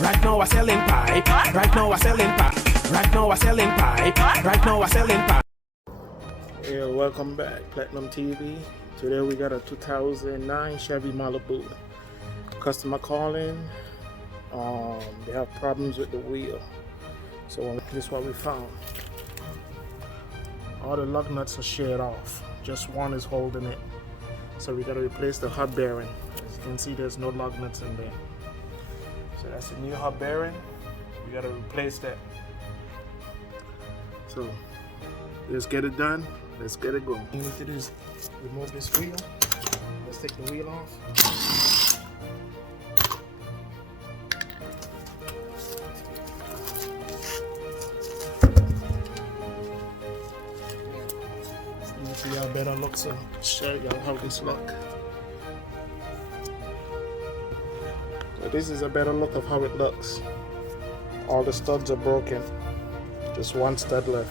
Right now I selling pipe. Right now I selling pipe. Right now I selling pipe. Right now I selling pipe. Yeah, welcome back, Platinum TV. Today we got a 2009 Chevy Malibu. Customer calling. They have problems with the wheel. So this is what we found. All the lug nuts are sheared off. Just one is holding it. So we gotta replace the hub bearing. As you can see, there's no lug nuts in there. So that's a new hub bearing. We gotta replace that. So let's get it done. Let's get it going. What you need to do is remove this wheel. Let's take the wheel off. You see how better looks, so show y'all how this look. So this is a better look of how it looks. All the studs are broken. Just one stud left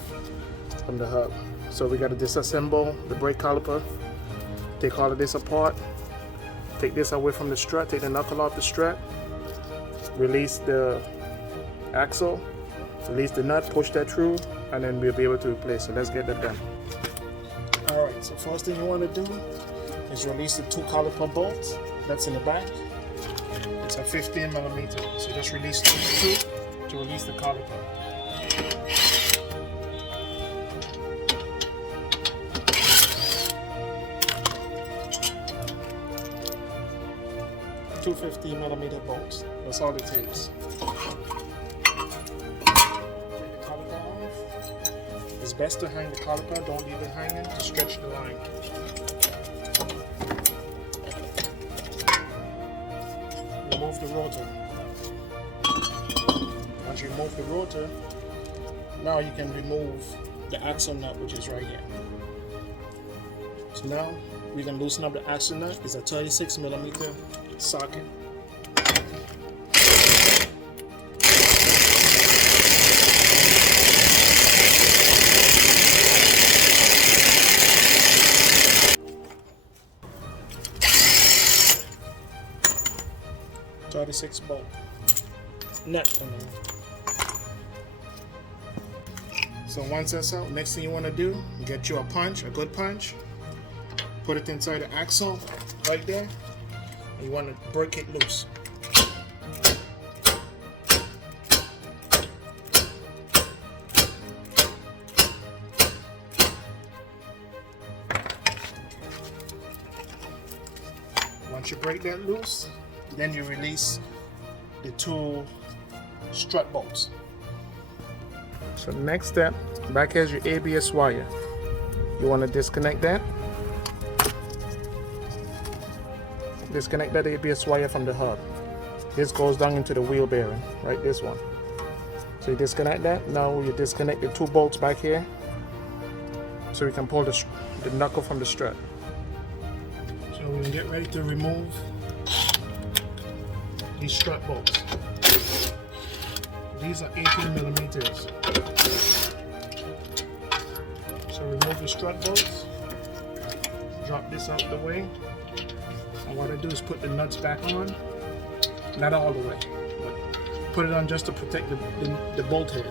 from the hub. So we got to disassemble the brake caliper, take all of this apart, take this away from the strut, take the knuckle off the strut, release the axle, release the nut, push that through, and then we'll be able to replace it. Let's get that done. Alright, so first thing you want to do is release the two caliper bolts that's in the back. It's a 15mm, so just release the two to release the caliper. Two 15mm bolts. That's all it takes. Take the caliper off. It's best to hang the caliper. Don't leave it hanging to stretch the line. Remove the rotor. Once you remove the rotor, now you can remove the axle nut, which is right here. So now we can loosen up the axle nut. It's a 36mm socket. Bolt nut. So once that's out, next thing you want to do, get you a punch, a good punch, put it inside the axle right there, and you want to break it loose. Once you break that loose, then you release the two strut bolts. So next step, back here's your ABS wire. You want to disconnect that. Disconnect that ABS wire from the hub. This goes down into the wheel bearing, right? This one. So you disconnect that. Now you disconnect the two bolts back here, so we can pull the knuckle from the strut. So we can get ready to remove these strut bolts. These are 18mm. So remove the strut bolts, drop this out the way, and what I do is put the nuts back on, not all the way, but put it on just to protect the bolt head.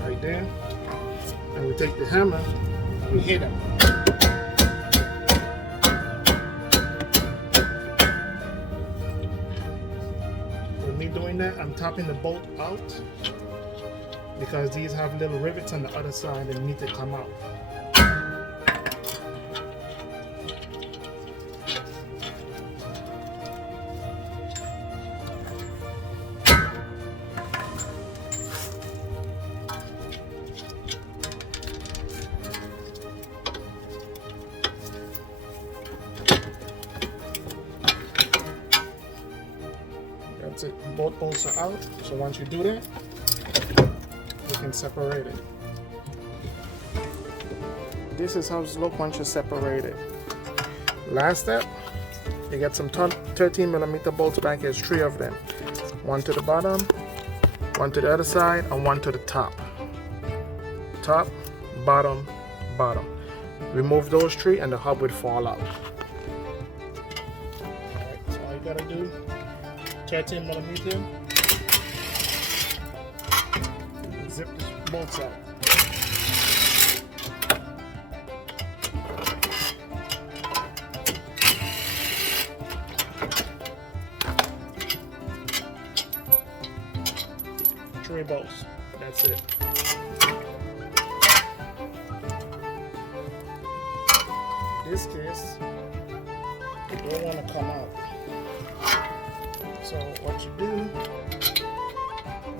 Right there, and we take the hammer, we hit it. I'm topping the bolt out because these have little rivets on the other side that need to come out. That's it, both bolts are out. So once you do that, you can separate it. This is how it looks once you separate it. Last step, you get some 13mm bolts back. There's 3 of them. One to the bottom, one to the other side, and one to the top. Top, bottom, bottom. Remove those 3 and the hub would fall out. gotta do 13mm. Zip the bolts out. Three bolts. That's it. In this case, you don't want to come out. So what you do,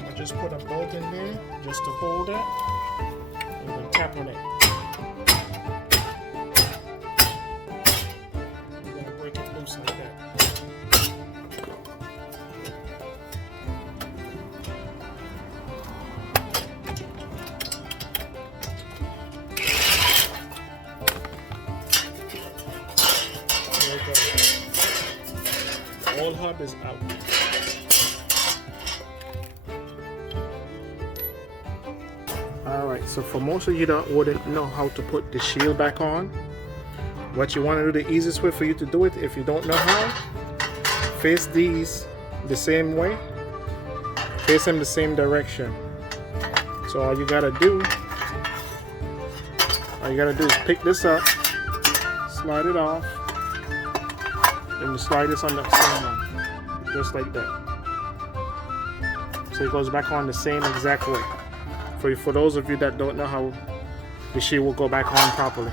I just put a bolt in there just to hold it, and then tap on it. You're gonna break it loose like that. There it goes. The old hub is out. Alright, so for most of you that wouldn't know how to put the shield back on, what you want to do, the easiest way for you to do it, if you don't know how, face these the same way, face them the same direction. So all you gotta do is pick this up, slide it off, and you slide this on the same one, just like that. So it goes back on the same exact way. For those of you that don't know how the shield will go back on properly.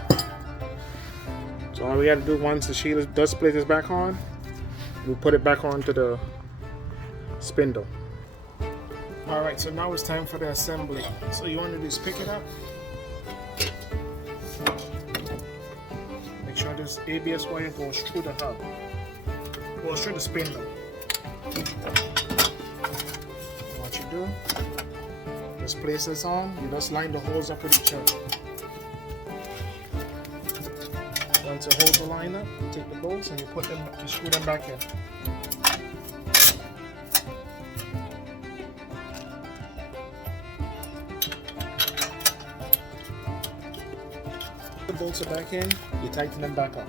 So all we got to do once the shield dust plate is back on, we put it back onto the spindle. Alright, so now it's time for the assembly. So you want to do is pick it up. Make sure this ABS wire goes through the hub. Goes through the spindle. What you do, just place this on, you just line the holes up with each other. Once the holes are lined up, you take the bolts and you put them, you screw them back in. The bolts are back in, you tighten them back up.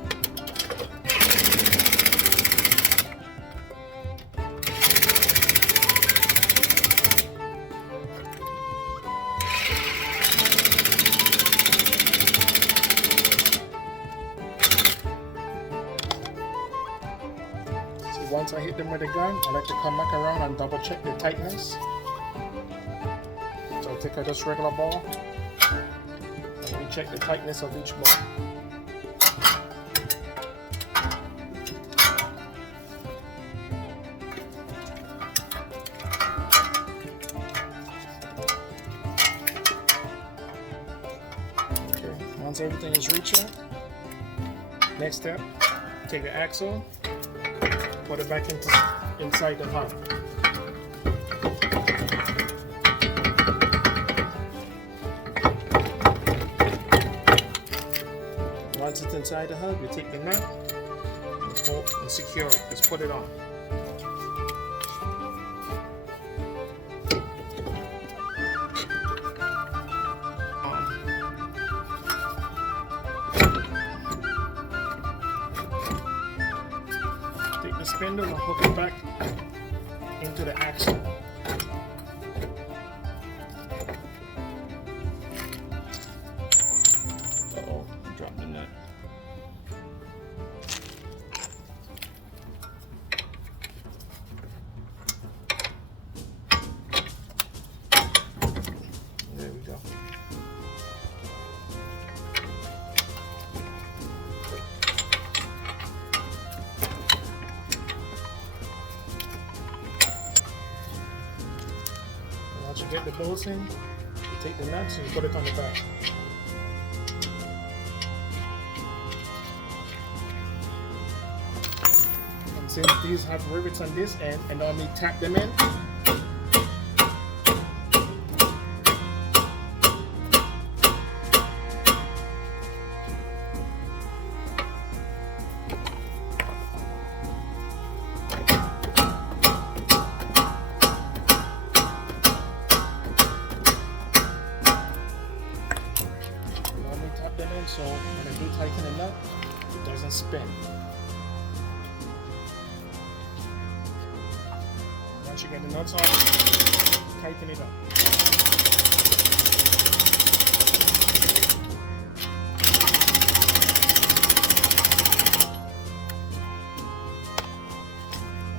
Once I hit them with a gun, I like to come back around and double check the tightness. So I take out this regular ball and we check the tightness of each ball. Okay, once everything is rechecked, next step, take the axle, put it back inside the hub. Once it's inside the hub, you take the nut and secure it. Just put it on. Spindle and hook it back into the axle. Uh-oh, dropped the nut. There we go. Once you get the bolts in, you take the nuts and you put it on the back. And since these have rivets on this end, and only tap them in, so when I do tighten it up, it doesn't spin. Once you get the nuts on, tighten it up.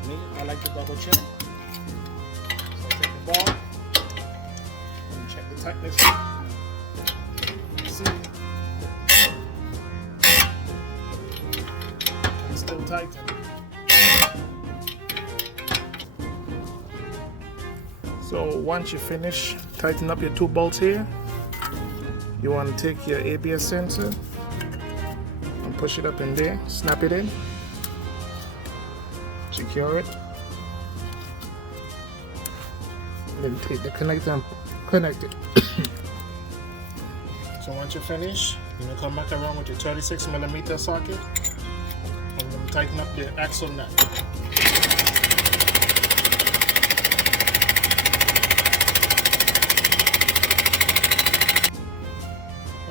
Me, I like to double check. So take the ball and check the tightness. See, it's still tightened. So once you finish tighten up your 2 bolts here, you want to take your ABS sensor and push it up in there, snap it in, secure it, then take the connector and connect it. So once you finish, you're going to come back around with your 36mm socket and then tighten up the axle nut.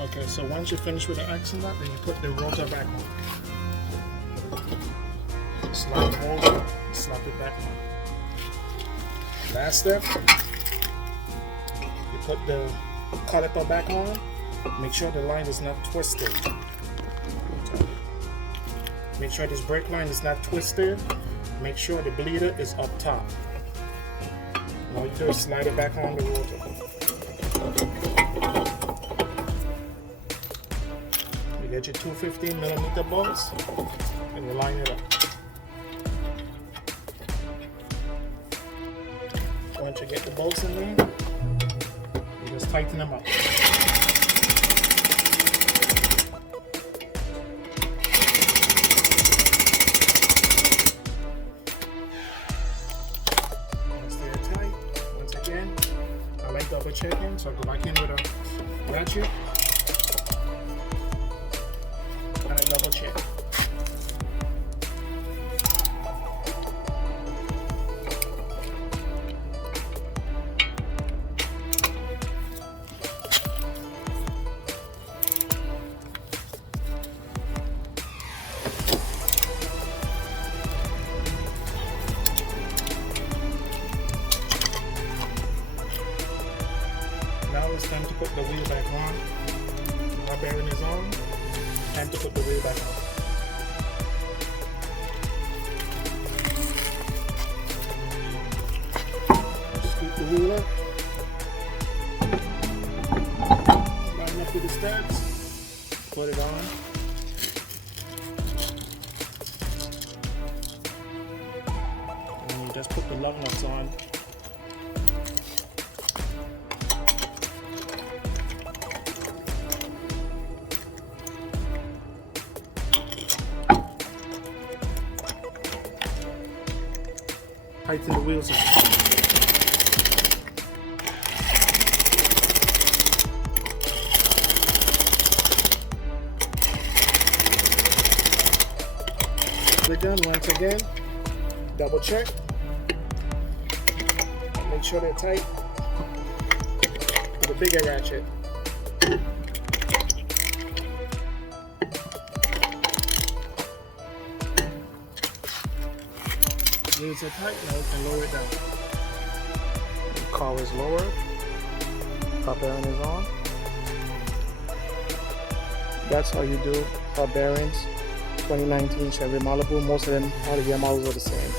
Okay, so once you finish with the axle nut, then you put the rotor back on. Slide the holes up, slap it back on. Last step, you put the caliper back on. Make sure the line is not twisted. Make sure this brake line is not twisted. Make sure the bleeder is up top. All you do is slide it back on the rotor. You get your 215mm bolts and you line it up. Once you get the bolts in there, you just tighten them up. Once they're tight, once again, I like double checking, so I go back in with a ratchet and I double check. Now it's time to put the wheel back on. Our bearing is on. Time to put the wheel back on. Scoop the wheel up. Line up with the studs. Put it on. And you just put the lug nuts on. Tighten the wheels up. We're done. Once again, double check. Make sure they're tight with a bigger ratchet. Wheels are tight, now we can lower it down. The car is lowered, car bearing is on. That's how you do car bearings. 2019 Chevy Malibu, most of them, all of your models are the same.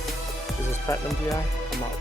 This is Platnumvi, I'm out.